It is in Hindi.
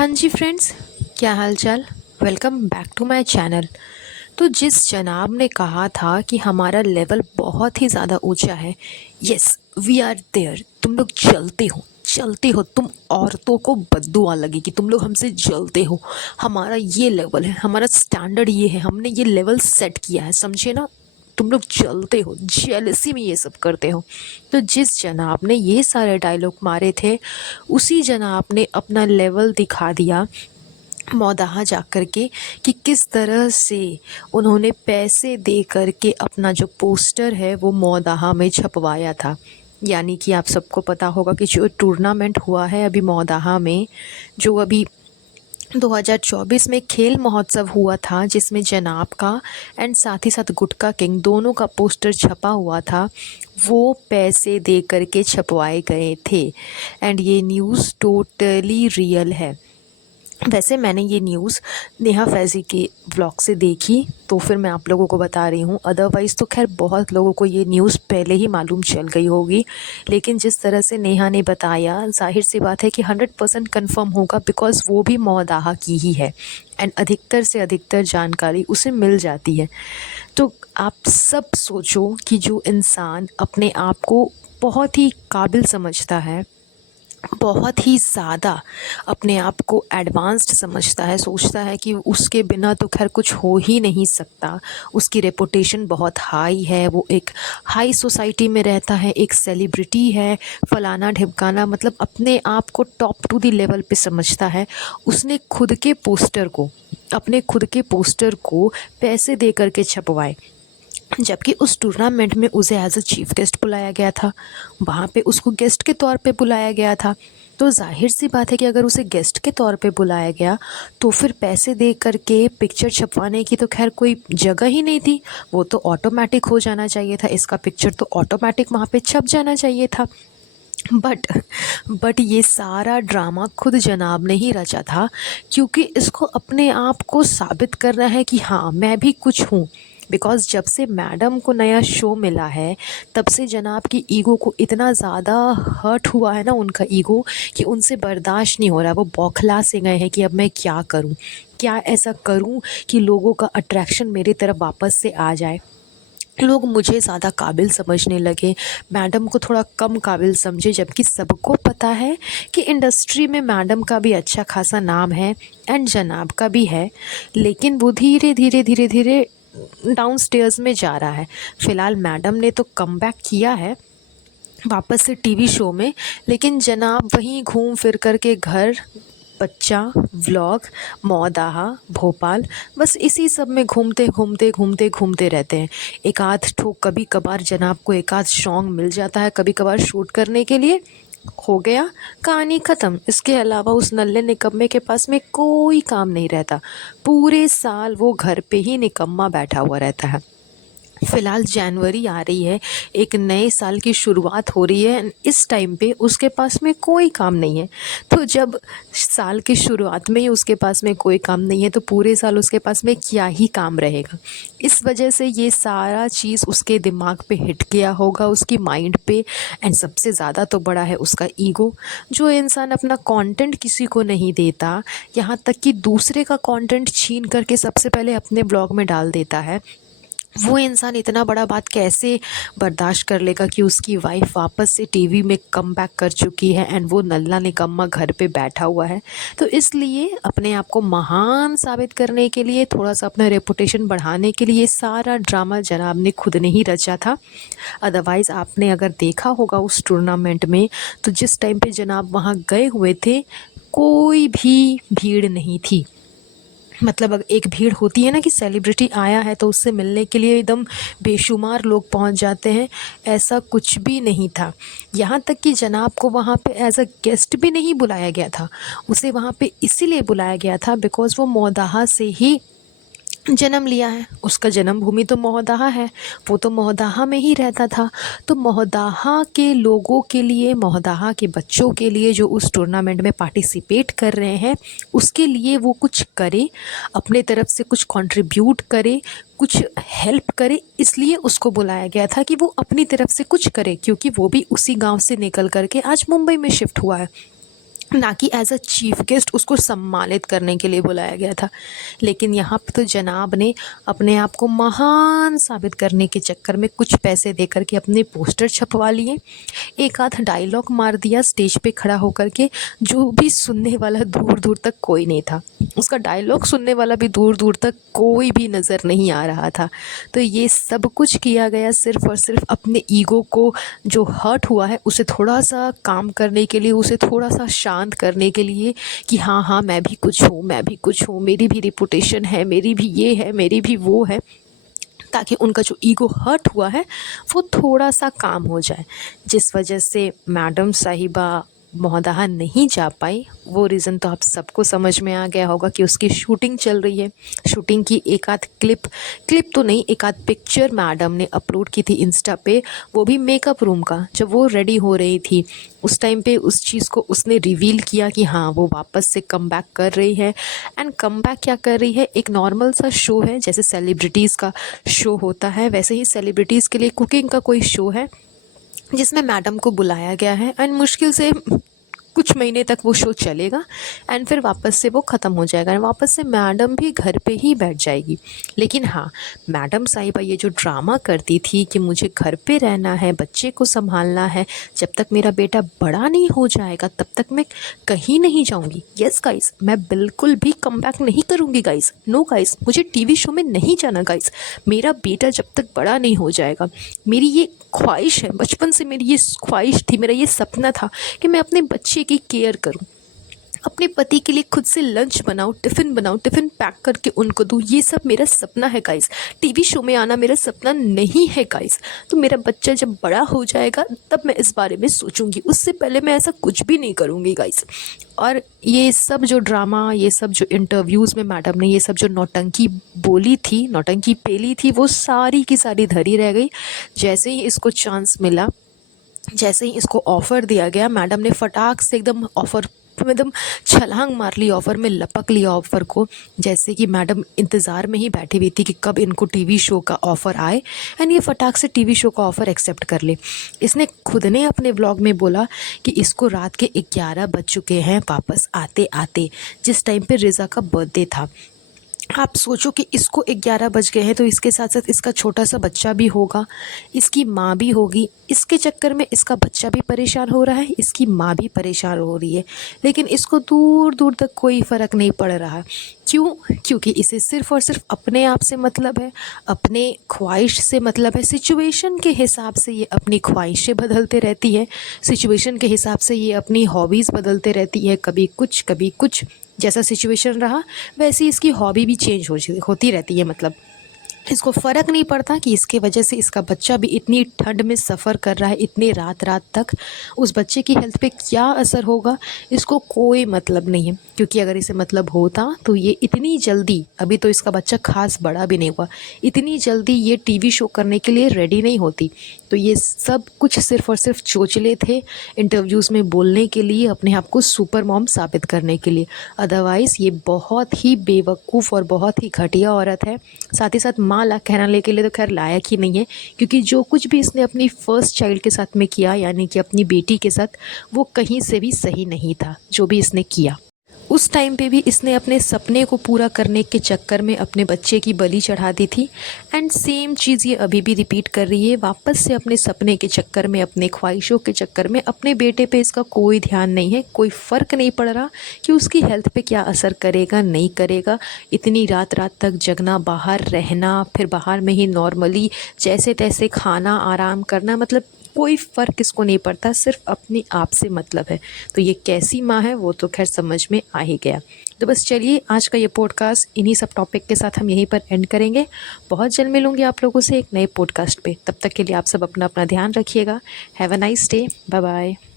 हाँ जी फ्रेंड्स, क्या हाल चाल। Welcome back to my channel. तो जिस जनाब ने कहा था कि हमारा लेवल बहुत ही ज़्यादा ऊंचा है, यस वी आर देयर। तुम लोग जलते हो तुम औरतों को बद्दुआ लगेगी, तुम लोग हमसे जलते हो। हमारा ये लेवल है, हमारा स्टैंडर्ड ये है, हमने ये लेवल सेट किया है, समझे ना। तुम लोग जलते हो, जेलसी में ये सब करते हो। तो जिस जनाब ने ये सारे डायलॉग मारे थे, उसी जनाब ने अपना लेवल दिखा दिया मौदाहा जा कर के कि किस तरह से उन्होंने पैसे दे कर के अपना जो पोस्टर है वो मौदाहा में छपवाया था। यानी कि आप सबको पता होगा कि जो टूर्नामेंट हुआ है अभी मौदाहा में, जो अभी 2024 में खेल महोत्सव हुआ था, जिसमें जनाब का एंड साथ ही साथ गुटका किंग दोनों का पोस्टर छपा हुआ था, वो पैसे दे कर के छपवाए गए थे। एंड ये न्यूज़ टोटली रियल है। वैसे मैंने ये न्यूज़ नेहा फैज़ी के व्लॉग से देखी, तो फिर मैं आप लोगों को बता रही हूँ। अदरवाइज़ तो खैर बहुत लोगों को ये न्यूज़ पहले ही मालूम चल गई होगी, लेकिन जिस तरह से नेहा ने बताया, ज़ाहिर सी बात है कि 100% कन्फर्म होगा, बिकॉज़ वो भी मौदाहा की ही है एंड अधिकतर से अधिकतर जानकारी उसे मिल जाती है। तो आप सब सोचो कि जो इंसान अपने आप को बहुत ही काबिल समझता है, बहुत ही ज़्यादा अपने आप को एडवांस्ड समझता है, सोचता है कि उसके बिना तो खैर कुछ हो ही नहीं सकता, उसकी रेपुटेशन बहुत हाई है, वो एक हाई सोसाइटी में रहता है, एक सेलिब्रिटी है, फलाना ढिमकाना, मतलब अपने आप को टॉप टू दी लेवल पे समझता है। उसने अपने खुद के पोस्टर को पैसे दे करके छपवाए, जबकि उस टूर्नामेंट में उसे एज अ चीफ गेस्ट बुलाया गया था, वहाँ पे उसको गेस्ट के तौर पे बुलाया गया था। तो जाहिर सी बात है कि अगर उसे गेस्ट के तौर पे बुलाया गया तो फिर पैसे दे करके पिक्चर छपवाने की तो खैर कोई जगह ही नहीं थी। वो तो ऑटोमेटिक हो जाना चाहिए था, इसका पिक्चर तो ऑटोमेटिक वहाँ पे छप जाना चाहिए था। बट बट ये सारा ड्रामा खुद जनाब ने ही रचा था, क्योंकि इसको अपने आप को साबित करना है कि हाँ मैं भी कुछ हूँ। बिकॉज़ जब से मैडम को नया शो मिला है, तब से जनाब की ईगो को इतना ज़्यादा हर्ट हुआ है ना, उनका ईगो, कि उनसे बर्दाश्त नहीं हो रहा। वो बौखला से गए हैं कि अब मैं क्या करूँ, क्या ऐसा करूँ कि लोगों का अट्रैक्शन मेरी तरफ वापस से आ जाए, लोग मुझे ज़्यादा काबिल समझने लगे, मैडम को थोड़ा कम काबिल समझे। जबकि सबको पता है कि इंडस्ट्री में मैडम का भी अच्छा खासा नाम है एंड जनाब का भी है, लेकिन वो धीरे धीरे डाउन स्टेयर्स में जा रहा है। फ़िलहाल मैडम ने तो कमबैक किया है वापस से टीवी शो में, लेकिन जनाब वहीं घूम फिर कर के घर, बच्चा, व्लॉग, मौदाहा, भोपाल, बस इसी सब में घूमते रहते हैं। एक आध ठो कभी कभार जनाब को एक आध सॉन्ग मिल जाता है कभी कभार शूट करने के लिए, हो गया, कहानी ख़त्म। इसके अलावा उस नल्ले निकम्मे के पास में कोई काम नहीं रहता। पूरे साल वो घर पे ही निकम्मा बैठा हुआ रहता है। फ़िलहाल जनवरी आ रही है, एक नए साल की शुरुआत हो रही है एंड इस टाइम पे उसके पास में कोई काम नहीं है। तो जब साल की शुरुआत में ही उसके पास में कोई काम नहीं है, तो पूरे साल उसके पास में क्या ही काम रहेगा। इस वजह से ये सारा चीज़ उसके दिमाग पे हिट किया होगा, उसकी माइंड पे। एंड सबसे ज़्यादा तो बड़ा है उसका ईगो। जो इंसान अपना कंटेंट किसी को नहीं देता, यहाँ तक कि दूसरे का कंटेंट छीन करके सबसे पहले अपने ब्लॉग में डाल देता है, वो इंसान इतना बड़ा बात कैसे बर्दाश्त कर लेगा कि उसकी वाइफ वापस से टीवी में कमबैक कर चुकी है एंड वो नल्ला निकम्मा घर पे बैठा हुआ है। तो इसलिए अपने आप को महान साबित करने के लिए, थोड़ा सा अपना रेपुटेशन बढ़ाने के लिए, सारा ड्रामा जनाब ने खुद ने ही रचा था। अदरवाइज़ आपने अगर देखा होगा उस टूर्नामेंट में, तो जिस टाइम पे जनाब वहाँ गए हुए थे, कोई भी भीड़ नहीं थी। मतलब अगर एक भीड़ होती है ना कि सेलिब्रिटी आया है तो उससे मिलने के लिए एकदम बेशुमार लोग पहुंच जाते हैं, ऐसा कुछ भी नहीं था। यहाँ तक कि जनाब को वहाँ पे एज अ गेस्ट भी नहीं बुलाया गया था। उसे वहाँ पे इसीलिए बुलाया गया था बिकॉज़ वो मौदाहा से ही जन्म लिया है, उसका जन्मभूमि तो मौदाहा है, वो तो मौदाहा में ही रहता था। तो मौदाहा के लोगों के लिए, मौदाहा के बच्चों के लिए जो उस टूर्नामेंट में पार्टिसिपेट कर रहे हैं, उसके लिए वो कुछ करे, अपने तरफ से कुछ कंट्रीब्यूट करे, कुछ हेल्प करे, इसलिए उसको बुलाया गया था कि वो अपनी तरफ से कुछ करे, क्योंकि वो भी उसी गांव से निकल करके आज मुंबई में शिफ्ट हुआ है। ना कि एज अ चीफ गेस्ट उसको सम्मानित करने के लिए बुलाया गया था। लेकिन यहाँ पे तो जनाब ने अपने आप को महान साबित करने के चक्कर में कुछ पैसे दे कर के अपने पोस्टर छपवा लिए, एक आध डायलॉग मार दिया स्टेज पे खड़ा होकर के, जो भी सुनने वाला दूर दूर तक कोई नहीं था, उसका डायलॉग सुनने वाला भी दूर दूर तक कोई भी नज़र नहीं आ रहा था। तो ये सब कुछ किया गया सिर्फ़ और सिर्फ अपने ईगो को जो हर्ट हुआ है उसे थोड़ा सा काम करने के लिए, उसे थोड़ा सा शांत करने के लिए कि हाँ हाँ मैं भी कुछ हूँ, मैं भी कुछ हूँ, मेरी भी रिपुटेशन है, मेरी भी ये है, मेरी भी वो है, ताकि उनका जो ईगो हर्ट हुआ है वो थोड़ा सा काम हो जाए। जिस वजह से मैडम साहिबा महोदया नहीं जा पाई, वो रीज़न तो आप सबको समझ में आ गया होगा कि उसकी शूटिंग चल रही है। शूटिंग की एक आध क्लिप तो नहीं, एक आध पिक्चर मैडम ने अपलोड की थी इंस्टा पे, वो भी मेकअप रूम का। जब वो रेडी हो रही थी उस टाइम पे उस चीज़ को उसने रिवील किया कि हाँ वो वापस से कम बैक कर रही है। एंड कम बैक क्या कर रही है, एक नॉर्मल सा शो है, जैसे सेलिब्रिटीज़ का शो होता है वैसे ही सेलिब्रिटीज़ के लिए कुकिंग का कोई शो है जिसमें मैडम को बुलाया गया है। एंड मुश्किल से कुछ महीने तक वो शो चलेगा एंड फिर वापस से वो ख़त्म हो जाएगा एंड वापस से मैडम भी घर पे ही बैठ जाएगी। लेकिन हाँ, मैडम साहिबा ये जो ड्रामा करती थी कि मुझे घर पे रहना है, बच्चे को संभालना है, जब तक मेरा बेटा बड़ा नहीं हो जाएगा तब तक मैं कहीं नहीं जाऊँगी। यस गाइस, मैं बिल्कुल भी कम बैक नहीं करूँगी गाइस। नो गाइस, मुझे टीवी शो में नहीं जाना गाइस। मेरा बेटा जब तक बड़ा नहीं हो जाएगा, मेरी ये ख्वाहिश है, बचपन से मेरी ये ख्वाहिश थी, मेरा ये सपना था कि मैं अपने बच्चे की केयर करूं, अपने पति के लिए खुद से लंच बनाऊं, टिफ़िन पैक करके उनको दूं। ये सब मेरा सपना है गाइस। टीवी शो में आना मेरा सपना नहीं है गाइस। तो मेरा बच्चा जब बड़ा हो जाएगा तब मैं इस बारे में सोचूंगी, उससे पहले मैं ऐसा कुछ भी नहीं करूंगी गाइस। और ये सब जो ड्रामा, ये सब जो इंटरव्यूज़ में मैडम ने ये सब जो नौटंकी बोली थी, नौटंकी पेली थी, वो सारी की सारी धरी रह गई। जैसे ही इसको चांस मिला, जैसे ही इसको ऑफ़र दिया गया, मैडम ने फटाक से एकदम ऑफ़र में एकदम छलांग मार ली, ऑफ़र में लपक लिया ऑफ़र को। जैसे कि मैडम इंतज़ार में ही बैठी हुई थी कि कब इनको टीवी शो का ऑफ़र आए एंड ये फटाक से टीवी शो का ऑफ़र एक्सेप्ट कर ले। इसने खुद ने अपने व्लॉग में बोला कि इसको रात के 11 बज चुके हैं वापस आते आते, जिस टाइम पे रिज़ा का बर्थडे था। आप सोचो कि इसको 11 बज गए हैं तो इसके साथ साथ इसका छोटा सा बच्चा भी होगा, इसकी माँ भी होगी। इसके चक्कर में इसका बच्चा भी परेशान हो रहा है, इसकी माँ भी परेशान हो रही है, लेकिन इसको दूर दूर तक कोई फ़र्क नहीं पड़ रहा। क्यों? क्योंकि इसे सिर्फ़ और सिर्फ अपने आप से मतलब है, अपने ख्वाहिश से मतलब है। सिचुएशन के हिसाब से ये अपनी ख्वाहिशें बदलते रहती है, सिचुएशन के हिसाब से ये अपनी हॉबीज़ बदलते रहती है, कभी कुछ। जैसा सिचुएशन रहा वैसी इसकी हॉबी भी चेंज होती रहती है। मतलब इसको फ़र्क नहीं पड़ता कि इसके वजह से इसका बच्चा भी इतनी ठंड में सफ़र कर रहा है, इतनी रात रात तक, उस बच्चे की हेल्थ पे क्या असर होगा इसको कोई मतलब नहीं है। क्योंकि अगर इसे मतलब होता तो ये इतनी जल्दी, अभी तो इसका बच्चा खास बड़ा भी नहीं हुआ, इतनी जल्दी ये टीवी शो करने के लिए रेडी नहीं होती। तो ये सब कुछ सिर्फ़ और सिर्फ चोचले थे, इंटरव्यूज़ में बोलने के लिए, अपने आप को सुपर मॉम साबित करने के लिए। अदरवाइज़ ये बहुत ही बेवकूफ़ और बहुत ही घटिया औरत है। साथ ही साथ माँ ला कहने के लिए तो खैर लायक ही नहीं है, क्योंकि जो कुछ भी इसने अपनी फर्स्ट चाइल्ड के साथ में किया, यानी कि अपनी बेटी के साथ, वो कहीं से भी सही नहीं था जो भी इसने किया। उस टाइम पे भी इसने अपने सपने को पूरा करने के चक्कर में अपने बच्चे की बलि चढ़ा दी थी एंड सेम चीज़ ये अभी भी रिपीट कर रही है। वापस से अपने सपने के चक्कर में, अपने ख्वाहिशों के चक्कर में, अपने बेटे पे इसका कोई ध्यान नहीं है, कोई फ़र्क नहीं पड़ रहा कि उसकी हेल्थ पे क्या असर करेगा नहीं करेगा। इतनी रात रात तक जगना, बाहर रहना, फिर बाहर में ही नॉर्मली जैसे तैसे खाना, आराम करना, मतलब कोई फ़र्क इसको नहीं पड़ता, सिर्फ अपने आप से मतलब है। तो ये कैसी माँ है वो तो खैर समझ में आ ही गया। तो बस चलिए, आज का ये पॉडकास्ट इन्हीं सब टॉपिक के साथ हम यहीं पर एंड करेंगे। बहुत जल्द मिलूँगी आप लोगों से एक नए पॉडकास्ट पे। तब तक के लिए आप सब अपना ध्यान रखिएगा। Have a nice day. Bye bye.